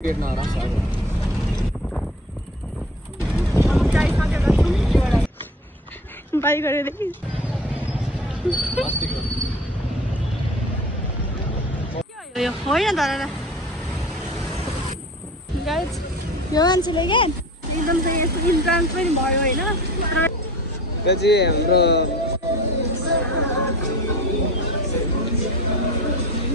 By गरेर होइन तर गाइज यो मान्छेले क्या एकदम चाहिँ यस्तो इन्ट्रान्स पनि भयो होइन हाम्रो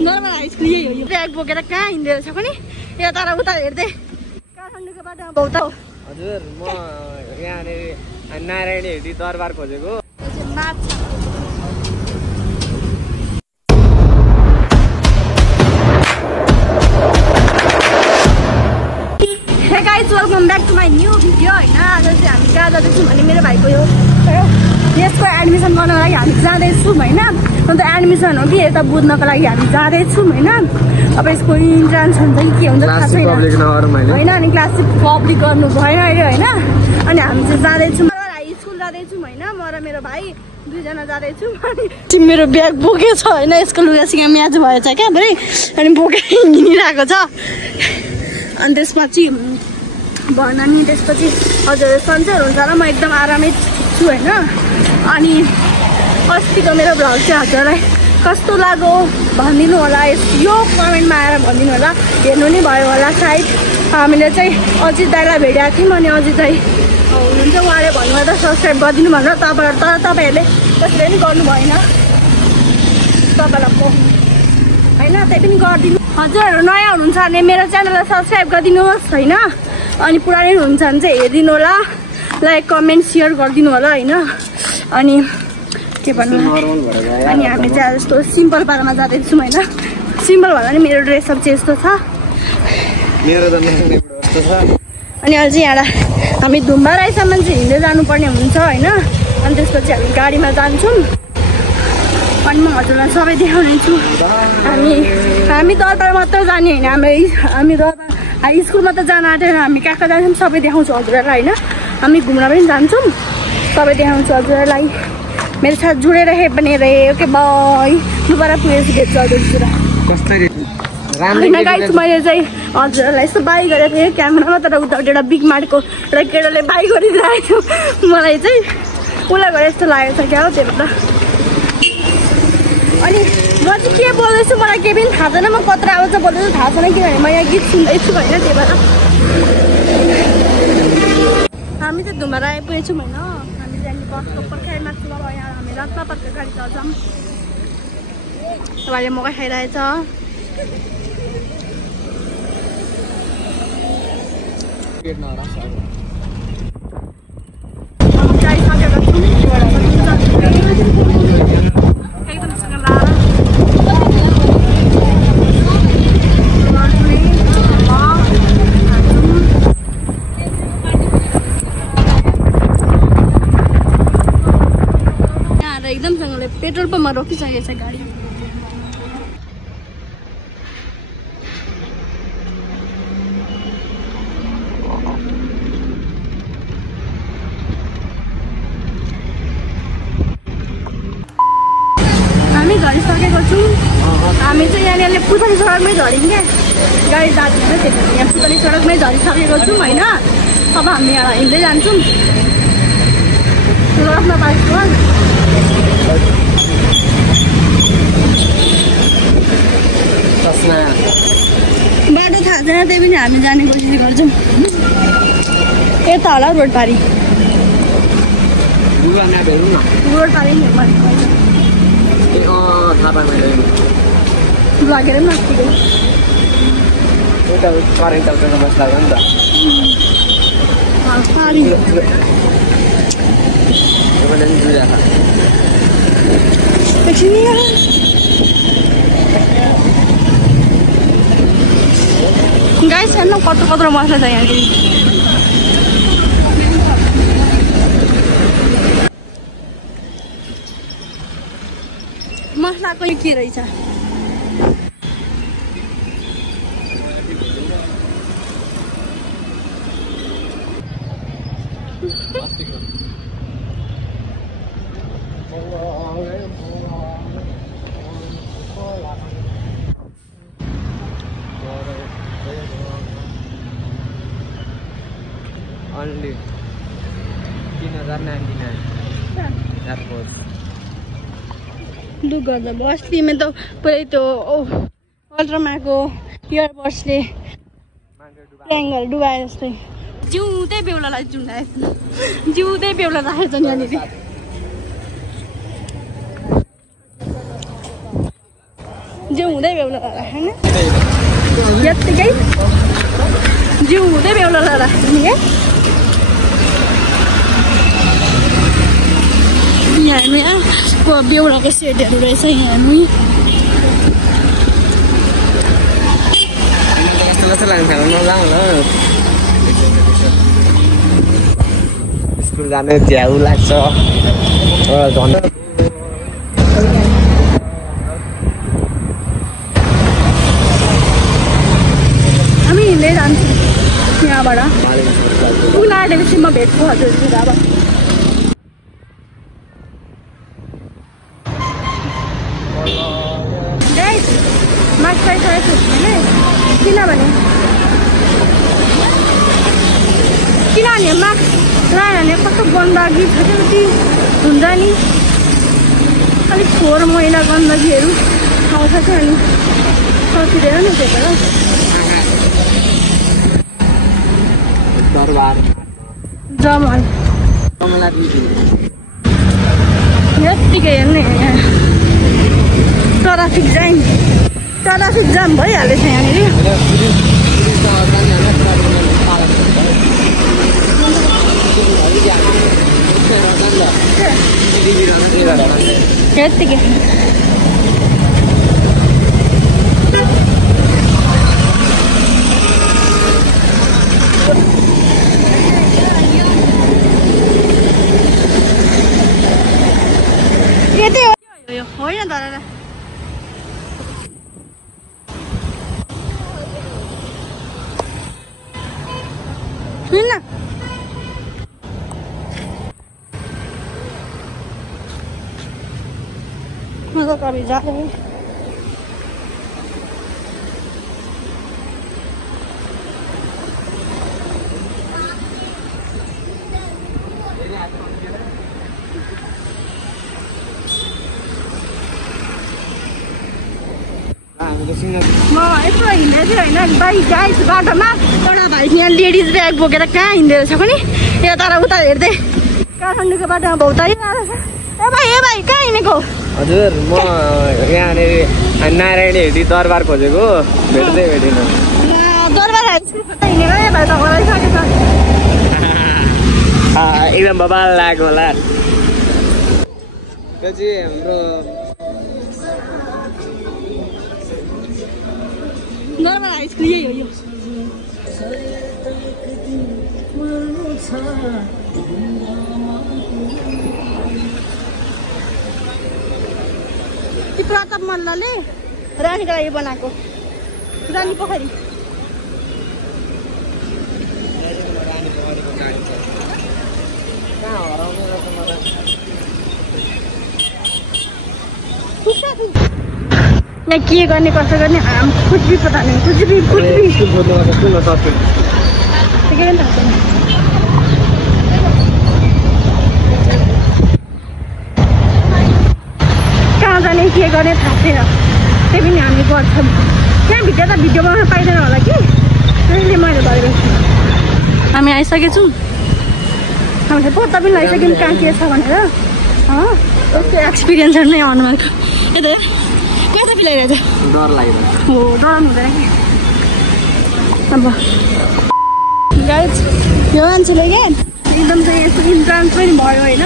नर्मल हाई स्कुल यही हो यो ब्याग बोकेर कहाँ हिँड्दै छ पनि यो तर उता हेर्दै काठमाडौँको बाटोमा बहुता हो हजुर म यहाँनिर नारायणी हेटी दरबार खोजेको Hey guys, welcome back to my new video होइन आज चाहिँ हामी कहाँ जाँदैछौँ भने मेरो भाइको यो यसको एडमिसन गर्नको लागि हामी जाँदैछौँ होइन अन्त एडमिसन हो कि यता बुझ्नको लागि हामी जाँदैछौँ होइन अब यसको इन्ट्रान्स हुन्छ कि के हुन्छ थाहा छैन होइन अनि क्लास पब्लिक गर्नु भयो अहिले होइन अनि हामी चाहिँ जाँदैछौँ हाई स्कुल जाँदैछौँ होइन म र मेरो भाइ दुईजना जाँदैछौँ अनि मेरो ब्याग बोकेछ होइन यसको लुगासँग म्याच भएछ क्या धेरै अनि बोकेर हिँडिरहेको छ अनि त्यसपछि भन नि त्यसपछि हजुर सन्चै हुन्छ र म एकदम आरामै छु होइन अनि अस्तिको मेरो भ्लग चाहिँ हजुरलाई कस्तो लाग्यो भनिदिनु होला यो कमेन्टमा आएर भनिदिनु होला हेर्नु नि भयो होला सायद हामीले चाहिँ अजित दाइलाई भेटेको थियौँ अनि अजित दाइ हुनुहुन्छ उहाँले भन्नुभयो त सब्सक्राइब गरिदिनु भनेर तपाईँहरू तर तपाईँहरूले त्यसले पनि गर्नु भएन तपाईँलाई होइन त्यही पनि गरिदिनु हजुरहरू नयाँ हुनुहुन्छ भने मेरो च्यानललाई सब्सक्राइब गरिदिनुहोस् होइन अनि पुरानै हुनुहुन्छ भने चाहिँ हेरिदिनु होला लाइक कमेन्ट सेयर गरिदिनु होला होइन अनि के भन्नु अनि हामी चाहिँ यस्तो सिम्पल पारामा जाँदैछौँ होइन सिम्पल भन्दा नि मेरो ड्रेसअप चाहिँ यस्तो छ अनि अझै यहाँ हामी धुम्बा राईसम्म चाहिँ हिँड्दै जानुपर्ने हुन्छ होइन अनि त्यसपछि हामी गाडीमा जान्छौँ अनि म हजुरलाई सबै देखाउनेछु हामी दरबार मात्र जाने होइन हामी दरबार हाई स्कुलमा त जान आँटेर हामी कहाँ कहाँ जान्छौँ सबै देखाउँछु हजुरहरूलाई होइन हामी घुम्न पनि जान्छौँ सबै देखाउँछु हजुरहरूलाई मेरो साथ जुडेर हे पनि रे ओके बाई दुबारा पुगेछु भेट्छु हजुरतिर होइन गाइस मैले चाहिँ हजुरहरूलाई यस्तो बाई गरेको थिएँ क्यामेरामा तर उता एउटा बिग मार्टको एउटा केटाले बाई गरिरहेको थियो मलाई चाहिँ उसलाई गरे यस्तो लागेको छ क्या हो त्यो त अनि म चाहिँ के बोल्दैछु मलाई केही पनि थाहा छैन म कत्र आउँछ बोल्दैछु थाहा छैन किनभने म यहाँ गीत सुन्दैछु होइन त्यही भएर हामी चाहिँ धुम्बा आइपुगेछौँ होइन हामी चाहिँ बसको पर्खाइमा छु अब यहाँ हामी रत्नपरको गाडी चल्छौँ तपाईँले मकै खाइरहेछ एकदमसँगले पेट्रोल पम्पमा रोकिसकेको छ गाडी हामी झरिसकेको छौँ हामी चाहिँ यहाँनिर पुतली सडकमै झऱ्यौँ क्या गाडी जाँदैछ त्यति यहाँ पुतली सडकमै झरिसकेको छौँ होइन अब हामी यहाँ हिँड्दै जान्छौँ रत्न पार्कमा बाटो थाहा छैन त्यही पनि हामी जाने कोसिस गर्छौँ यता होला रोड पारी लगेर पनि गाइस हेर्नु कत्रो कत्रो मसला छ यहाँनिर मसलाको के रहेछ Only 3,099. That was. लुक गर्दा भयो अस्तिमा त पुरै त्यो अल्ट्रामाको इयरबड्सले ट्याङ्गल डुबाए जस्तै जिउँदै बेहुलालाई जुन्डाएछ जिउँदै बेहुला राखेछ नि यहाँनिर जिउँदै बेहुला राखेन यत्तिकै जिउँदै बेहुलालाई राखेछ नि यहाँ बेहुलाको सेटहरू रहेछ यहाँ स्कुल जाने झ्याउ लाग्छ हामी हिँड्दै जान्छौँ यहाँबाट स्कुल आँटेपछि म भेट्छु हजुरतिर अब मार्क्स पाइसकेको छु होइन किनभने मार्क्स लगायो भने कस्तो गन्दगी छुट्टी हुन्छ नि अलिक फोहोर मैला गन्दगीहरू आउँछ चाहिँ अनि सकिँदैन नि त्यही दरबार जमल यत्तिकै हेर्ने ट्राफिक जाम भइहालेछ यहाँनिर यत्तिकै यतै होइन तर सुन म त कभी जाँदैन म यसो हिँड्दै थिएँ होइन बाइक गाइस बाटोमा एउटा भाइ यहाँ लेडिज ब्याग बोकेर कहाँ हिँड्दै रहेछ पनि यो तर उता हेर्दै काठमाडौँको बाटोमा भौतारिरहेको छ ए भाइ कहाँ हिँडेको हजुर म यहाँनिर नारायणी हेटी दरबार खोजेको भेट्दै भेटिनँ दरबार हिँडेको ए भाइ त हराइसकेछ एकदम बबाल लाग्यो होला त्यो चाहिँ हाम्रो दरबार हाई स्कुल यही हो यो प्रताप मल्लले रानीको लागि बनाएको रानी पोखरी यहाँ के गर्ने कसो गर्ने हाम कुछ भी पता नहीं कुछ भी कहाँ जाने के गर्ने थाहा छैन त्यही पनि हामी गर्छौँ त्यहाँ भिडियो त भिडियो बनाउन पाइँदैन होला कि त्यसले मैले गरेको छु हामी आइसकेछौँ हामीले पत्ता पनि लगाइसक्यौँ कहाँ के छ भनेर त्यसको एक्सपिरियन्सहरू नै अनुहारको यता कता पिलाइरहेछ डर लाग्यो हो डराउनु हुँदैन कि अब गाइज यो मान्छेले क्या एकदम चाहिँ यस्तो इन्ट्रान्स पनि भयो होइन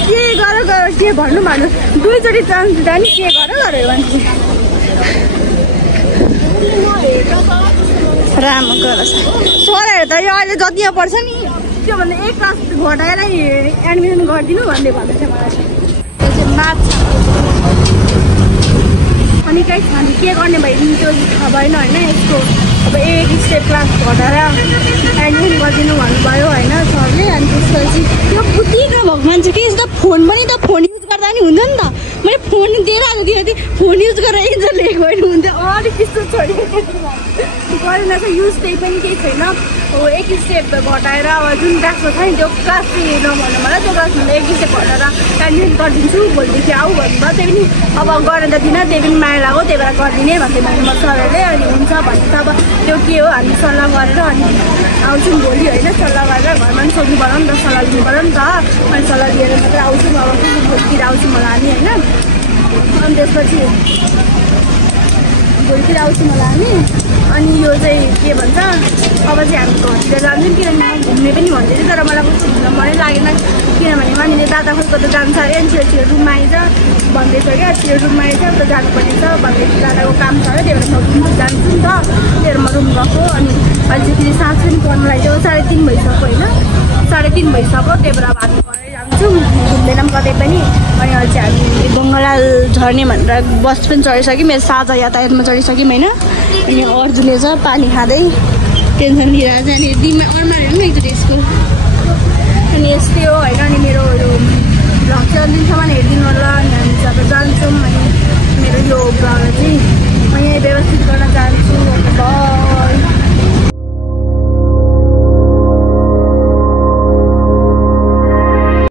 के गर के भन्नु दुईचोटि चान्स दिँदा नि के गर यो मान्छे राम्रो गरेछ सरहरू त यो अहिले जति यहाँ पर्छ नि त्योभन्दा एक क्लास घटाएर एडमिसन गरिदिनु भन्दै भन्दैछ मलाई यो चाहिँ म्याथ अनि कहीँ हामी के गर्ने भइदिनु त्यो थाहा भएन होइन यसको अब एक स्टेप क्लास घटाएर एडमिसन गरिदिनु भन्नुभयो होइन सरले अनि त्यसपछि त्यो बुद्धि नभएको मान्छे के यस्तो फोन पनि त फोन युज गर्दा नि हुन्थ्यो नि त मैले फोन दिएर आएको थिएँ फोन युज गरेर एन्जर लेखेको होइन हुन्थ्यो अलिक त्यस्तो छोडिदिएको गरेन चाहिँ युज त्यही पनि केही छैन। अब एक स्टेप घटाएर अब जुन क्लासमा छ नि त्यो क्लास चाहिँ नभन्नु मलाई त्यो क्लासभन्दा एक स्टेप घटाएर एडमिसन गरिदिन्छु भोलिदेखि आऊ भन्नुभयो। त्यही पनि अब गर्न त दिनँ, त्यही पनि माया लाग्यो, त्यही भएर गरिदिने भन्दै भन्नु म सरहरूले। अनि हुन्छ भने त अब त्यो के हो हामी सल्लाह गरेर अनि आउँछौँ भोलि होइन, सल्लाह गरेर घरमा पनि सोध्नु पऱ्यो नि त, सल्लाह लिनु पऱ्यो नि त। अनि सल्लाह लिएर मात्रै आउँछौँ, अब भोलितिर आउँछौँ होला हामी होइन। अनि त्यसपछि भोलितिर आउँछौँ होला हामी। अनि यो चाहिँ के भन्छ अब चाहिँ हामी घरतिर जान्छौँ, किनभने घुम्ने पनि भन्दै थियो तर मलाई कस्तो घुम्न मनै लागेन, किनभने मानिले दादा खोइको त जान्छ अरे अनि छिटो रुममा आइज भन्दैछ क्या, छिटो रुममा आइज उता जानुपर्ने छ भन्दै दादाको काम छ अरे, त्यही भएर म रुम जान्छु नि त, त्यही भएर म रुम गएको। अनि अहिले चाहिँ फेरि साँझ पनि पर्नुलाई चाहिँ 3:30 भइसक्यो होइन, 3:30 भइसक्यो, त्यही भएर अब हामी घरै जान्छौँ, घुम्दैनौँ कतै पनि। अनि अहिले चाहिँ हामी बङ्गलाल झर्ने भनेर बस पनि चढिसक्यौँ, मेरो साझा यातायातमा चढिसक्यौँ होइन। अनि अर्जुनले चाहिँ पानी खाँदै टेन्सन लिइरहेको छ, अनि दिनमा अरमा हेर्नु न एकचोटि यसको। अनि यस्तै हो होइन। अनि मेरो यो भ्लग चाहिँ दिनसम्म हेरिदिनु होला। अनि हामी चाहिँ अब जान्छौँ। अनि मेरो यो भ्लगलाई चाहिँ म यहीँ व्यवस्थित गर्न चाहन्छु।